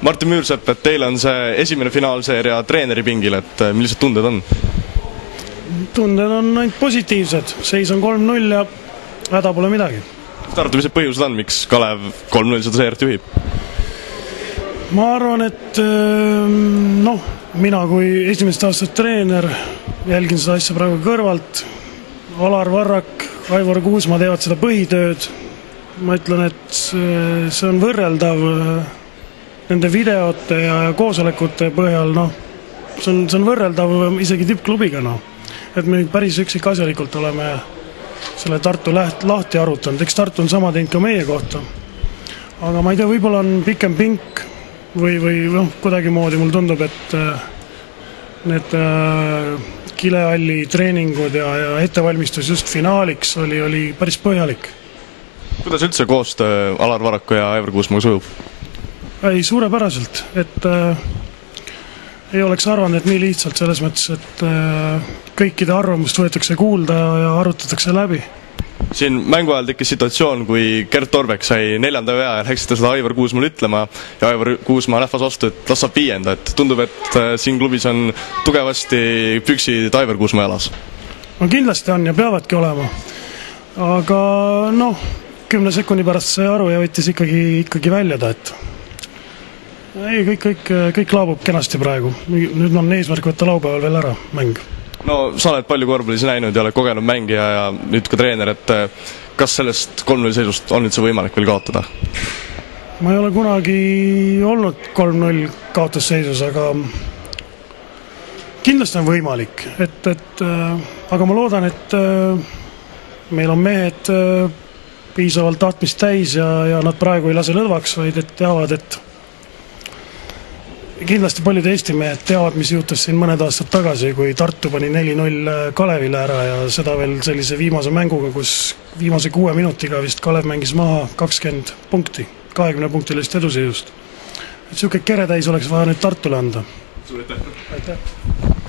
Martin Müürsepp, et teil on see esimene finaalseeria treeneri pingil, et millised tunded on? Tunded on ainult positiivsed, seis on 3-0 ja häda pole midagi. Mis te arvate, mis põhjused on, miks Kalev 3-0 seda seeriat juhib? Ma arvan, et mina kui esimest aastat treener jälgin seda asja praegu kõrvalt. Alar Varrak, Aivar Kuusma teevad seda põhitööd. Ma ütlen, et see on võrreldav nende videote ja koosolekute põhjal, see on võrreldav isegi tippklubiga, Et me päris üksikasjalikult oleme selle Tartu lahti arutanud. Eks Tartu on sama teinud ka meie kohta. Aga ma ei tea, võib-olla on pikem pink või kuidagi moodi mul tundub, et need Kilehalli treeningud ja ettevalmistus just finaaliks oli päris põhjalik. Kuidas üldse koostöö Alar Varraku ja Aivar Kuusmaga sujub? Ei, suurepäraselt, et ei oleks arvanud, et nii lihtsalt selles mõttes, et kõikide arvamust võetakse kuulda ja arutatakse läbi. Siin mängu ajal tekkis situatsioon, kui Gert Torbek sai 4. vea ja läksite seda Aivar Kuusmaale ütlema ja Aivar Kuusmaa lähvas vastu, et las saab 5. Et tundub, et siin klubis on tugevasti püksid Aivar Kuusmaa jalas. No kindlasti on ja peavadki olema. Aga 10 sekundi pärast sai aru ja võttis ikkagi väljada, et ei, kõik laabub kenasti praegu. Nüüd on eesmärk võtta laupäeval veel ära mäng. No sa oled palju korvpallis näinud ja oled kogenud mängija ja nüüd ka treener, et kas sellest 3-0 seisust on üldse võimalik veel kaotada? Ma ei ole kunagi olnud 3-0 kaotusseisus, aga kindlasti on võimalik. Aga ma loodan, et meil on mehed piisavalt tahtmist täis ja nad praegu ei lase lõdvaks, vaid et teavad, et kindlasti paljud Eesti mehed teavad, mis juhtus siin mõned aastad tagasi, kui Tartu pani 4-0 Kalevile ära ja seda veel sellise viimase mänguga, kus viimase 6 minutiga vist Kalev mängis maha 20 punkti, 20 punktilist eduseisust. Et selline keretäis oleks vaja nüüd Tartule anda. Suur aitäh! Aitäh!